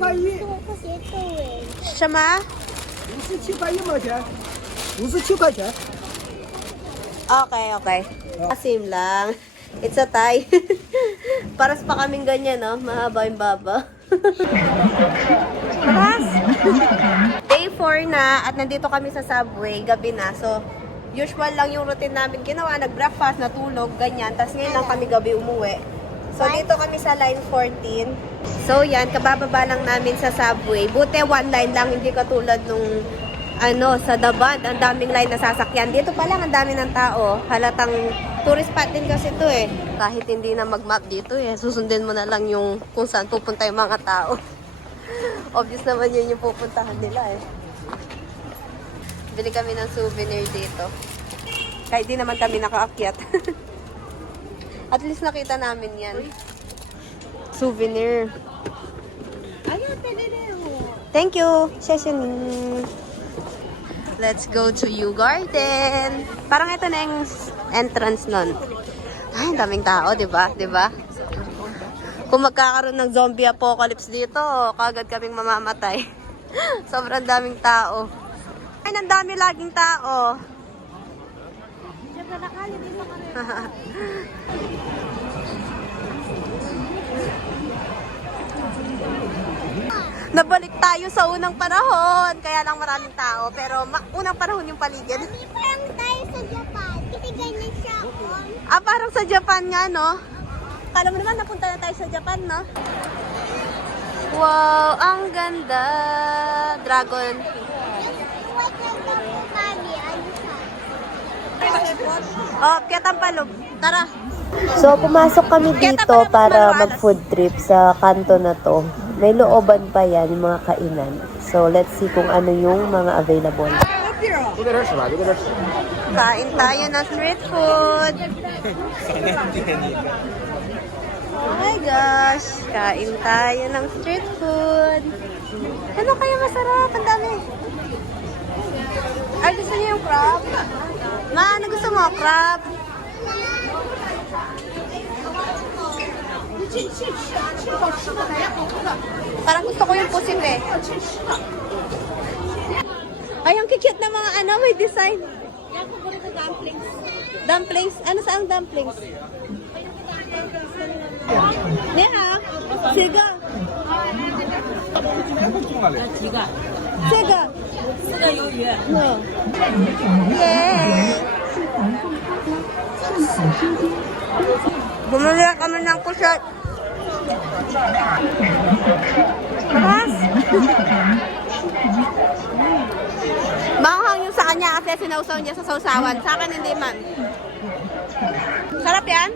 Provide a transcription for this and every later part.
块一，什么？五十七块一毛钱，五十七块钱。 Okay, okay. Asim lang. It's a tie. Paras pa kaming ganyan, no? Mahaba yung baba. Paras! Day 4 na at nandito kami sa subway, gabi na. So, usual lang yung routine namin ginawa. Nag-breakfast, natulog, ganyan. Tapos ngayon lang kami gabi umuwi. So, dito kami sa line 14. So, yan, kabababa lang namin sa subway. Buti one line lang, hindi katulad nung ano, sa Dabad, ang daming line na sasakyan. Dito pa lang, ang dami ng tao. Halatang tourist spot din kasi ito eh. Kahit hindi na mag-map dito eh, susundin mo na lang yung kung saan pupunta yung mga tao. Obvious naman yun yung pupuntahan nila eh. Bili kami ng souvenir dito. Kahit di naman kami nakaakyat. At least nakita namin yan. Souvenir. Thank you. Sheshenin. Let's go to U Garden. Parang ito na yung entrance nun. Ay, daming tao, di ba? Di ba? Kung magkakaroon ng zombie apocalypse dito, kagad kaming mamamatay. Sobrang daming tao. Ay, ang dami laging tao. Nabalik tayo sa unang panahon. Kaya lang maraming tao. Pero ma- unang panahon yung paligid. Parang tayo sa Japan. Kasi ganyan siya, oh. Ah, parang sa Japan nga, no? Kala mo naman napunta na tayo sa Japan, no? Wow, ang ganda. Dragon. Mami. Oh, Piatampalog. Tara. So, pumasok kami dito para mag-food trip sa kanto na to. May looban pa yan, mga kainan. So, let's see kung ano yung mga available. Kain tayo ng street food. Oh my gosh. Kain tayo ng street food. Ano kaya masarap? Ang dami. Ay, gusto niyo yung crab? Ma, ano gusto mo? Crab? Parang gusto ko yung pusit eh. Ay, ang cute na mga ano, may design. Dumplings. Ano saan dumplings? Yeah. Siga. Siga. No. Yay! Bumili kami ng kusat. Paras? Manghang yung sa kanya kasi sinausaw niya sa sausawan. Sa akin hindi man. Sarap yan?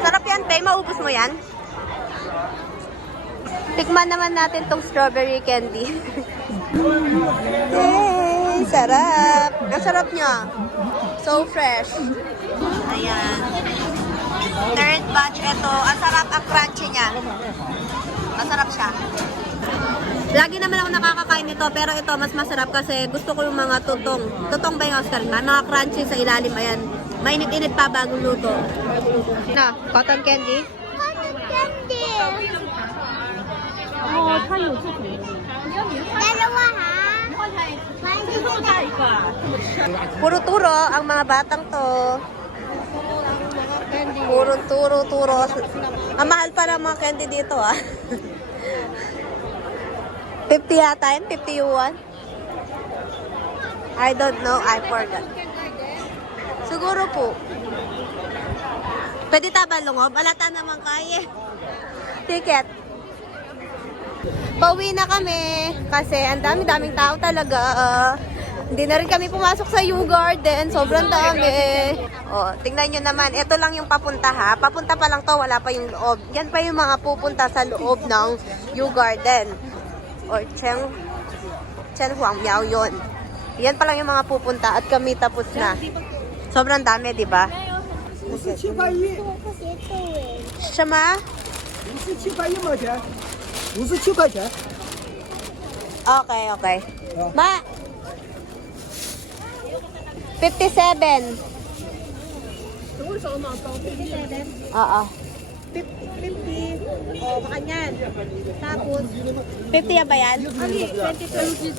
Sarap yan, Pei. Maubos mo yan? Tikman naman natin tong strawberry candy. Yay! Sarap! Ang sarap niya. So fresh. Ayan. Third batch ito. Ang sarap ang crunchy niya. Masarap siya. Lagi naman ako nakakakain nito, pero ito mas masarap kasi gusto ko yung mga tutong. Tutong ba yung Oscar? Mga crunchy sa ilalim, ayan. Mainit-init pa bagong luto. Na, cotton candy? Cotton candy. Dalawa, ha? Puro turo ang mga batang to. Puro turo, turo. Ang mahal pa ng mga candy dito ah. 50 yata yun? 50 yuan? I don't know. I forgot. Siguro po. Pwede taba lungob? Alata naman kaya. Ticket. Pauwi na kami kasi ang dami-daming tao talaga. Ah, hindi na rin kami pumasok sa U Garden. Sobrang dami. Oh, tingnan nyo naman. Ito lang yung papunta ha. Papunta pa lang to, wala pa yung loob. Yan pa yung mga pupunta sa loob ng U Garden. Or Cheng Chen Huang Miao yun. Yan pa lang yung mga pupunta at kami tapos na. Sobrang dami, di ba? 五十七块一， Kasi ito, eh. Shama? 五十七块一毛钱，五十七块钱。 Okay, okay. Ma! 57. Tungkol sa umapaw. 57. Oo. 50. O, baka yan. Tapos, 50 yan ba yan? ali, 22.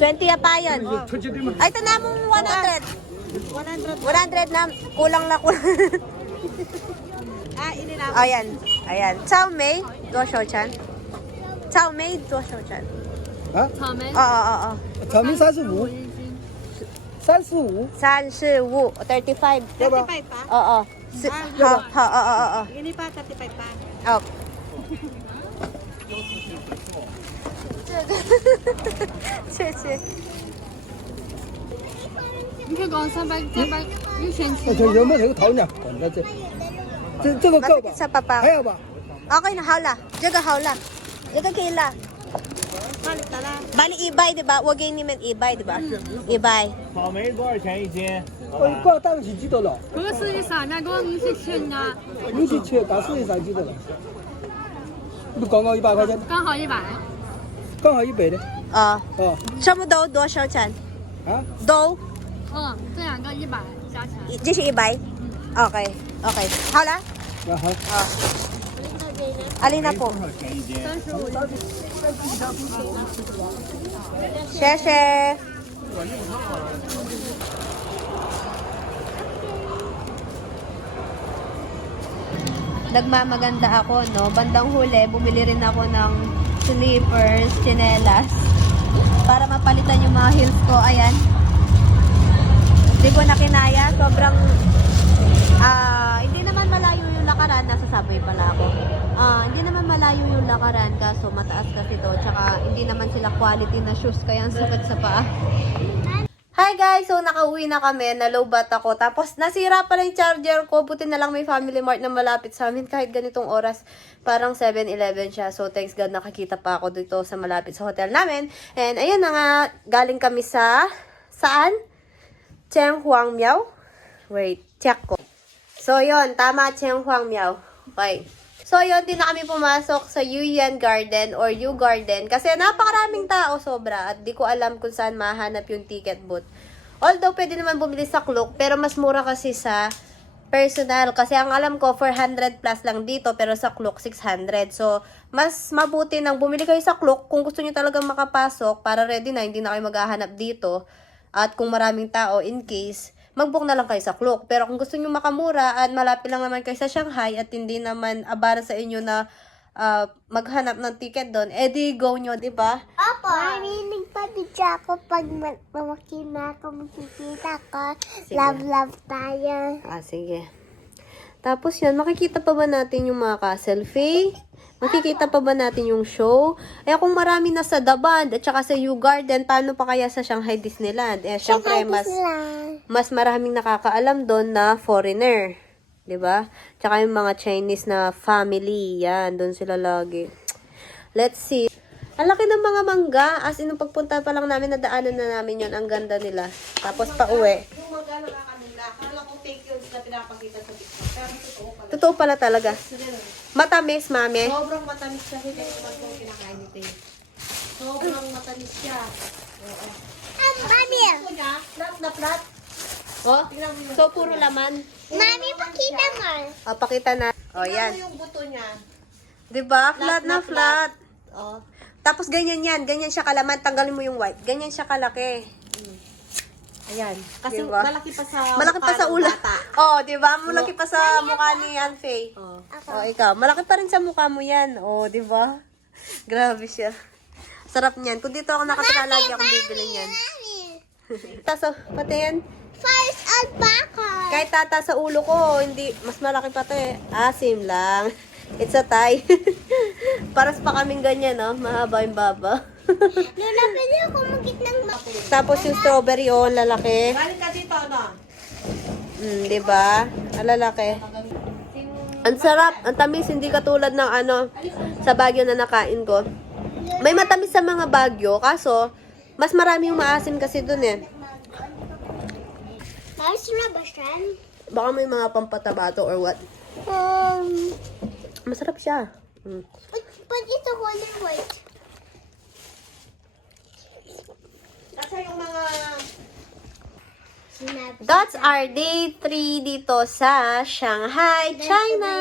20 yan pa yan. Ay, tanda mong 100. 100. 100 na, kulang na kulang. Ah, ini ininap. Ayan, ayan. Chow Mei, Dosho-chan. Chow Mei, Dosho-chan. 아, Thomas. Oo, oo, oo. 잠이 사서 뭐? 三十五，三十五，thirty five，thirty five。哦是，好，好，哦哦哦哦。这呢八，thirty five 元。哦。谢谢。你看，刚三百，三百六千七。有没有呢？这，这这个够吧？还有吧？啊，可以好了，这个好了，这个可以了。来，把一百的吧，我给你们一百的吧，一百。草莓多少钱一斤？我挂档是几多了？这十是一三那，这个五十七啊。五十七，但是一三几多了？不刚好一百块钱？刚好一百。刚好一百的。啊。哦。差么多多少钱？啊？都。嗯，这两个一百加起来。这是一百。OK，OK，好了。那。好。Alin na po? Sheshe! Nagmamaganda ako, no? Bandang huli, bumili rin ako ng slippers, chinelas, para mapalitan yung mga heels ko. Ayan. Hindi ko na kinaya. Sobrang, ah, uh, lakaran. Nasa subway pala ako. Ah, hindi naman malayo yung lakaran kaso mataas kasi to. Tsaka hindi naman sila quality na shoes kaya ang sakit sa paa. Hi guys! So nakauwi na kami, nalobat ako. Tapos nasira pala yung charger ko. Buti na lang may family mart na malapit sa amin kahit ganitong oras. Parang 7-Eleven siya. So thanks God nakakita pa ako dito sa malapit sa hotel namin. And ayun na nga, galing kami sa... Saan? Cheng Huang Miao? Wait, check ko. So yun, tama Cheng Huang Miao. Okay. So yun, di na kami pumasok sa Yuyan Garden or Yu Garden kasi napakaraming tao sobra at di ko alam kung saan mahanap yung ticket booth. Although pwede naman bumili sa Klook pero mas mura kasi sa personal kasi ang alam ko 400 plus lang dito pero sa Klook 600. So mas mabuti nang bumili kayo sa Klook kung gusto niyo talagang makapasok para ready na hindi na kayo maghahanap dito at kung maraming tao in case mag-book na lang kayo sa Klook. Pero kung gusto nyo makamura at malapit lang naman kayo sa Shanghai at hindi naman abara sa inyo na ah, maghanap ng ticket doon, edi go nyo, di ba? Opo. Marinig pa din siya ako pag ma- mamaki na ako makikita ko. Love, love tayo. Ah, sige. Tapos yan, makikita pa ba natin yung mga ka-selfie? Makikita pa ba natin yung show? Eh kung marami na sa The Band at saka sa U Garden, paano pa kaya sa Shanghai Disneyland? Eh syempre mas lang. Mas maraming nakakaalam doon na foreigner. 'Di ba? Tsaka yung mga Chinese na family, yan, doon sila lagi. Let's see. Ang laki ng mga mangga. As in, nung pagpunta pa lang namin, nadaanan na namin yon Ang ganda nila. Tapos pa uwi. Yung mangga nakakanila. Akala ko fake yun na pinapakita sa TikTok. Pero totoo pala. Totoo pala talaga. Matamis, mami. Sobrang matamis siya. Hindi naman kung kinakain ni Tay. Sobrang matamis siya. Ah, mami. Ito niya, flat na flat. Oh, so puro laman. Mami, pakita mo. O, pakita na. O, yan. yung buto niya. Diba? Flat, na flat. O. Tapos ganyan yan. Ganyan siya kalaman. Tanggalin mo yung white. Ganyan siya kalaki. Ayan. Kasi diba? malaki pa sa Malaki pa sa ulo. bata. Oh, di ba? Malaki pa sa mukha ni Anfei. Oh. Oh, ikaw. Malaki pa rin sa mukha mo yan. Oh, di ba? Grabe siya. Sarap niyan. Kung dito ako nakatira, lagi akong bibili niyan. Mami. Taso, pati yan. And backwards. Kahit tata sa ulo ko, hindi, mas malaki pa to eh. Asim lang. It's a tie. Paras pa kaming ganyan, no? Mahaba yung baba. Lola, pwede ako magit ng ma- Tapos yung strawberry, oh, ang lalaki. Galing ka dito, ano? Mm, di ba? Ang lalaki. Ang sarap, ang tamis, hindi katulad ng ano, sa Baguio na nakain ko. May matamis sa mga Baguio, kaso, mas marami yung maasim kasi dun eh. Mas na ba siya? Baka may mga pampataba to or what. Um, Masarap siya. Mm. but, but it's a color white. Kasi yung mga Sinabi. That's our day 3 dito sa Shanghai, China.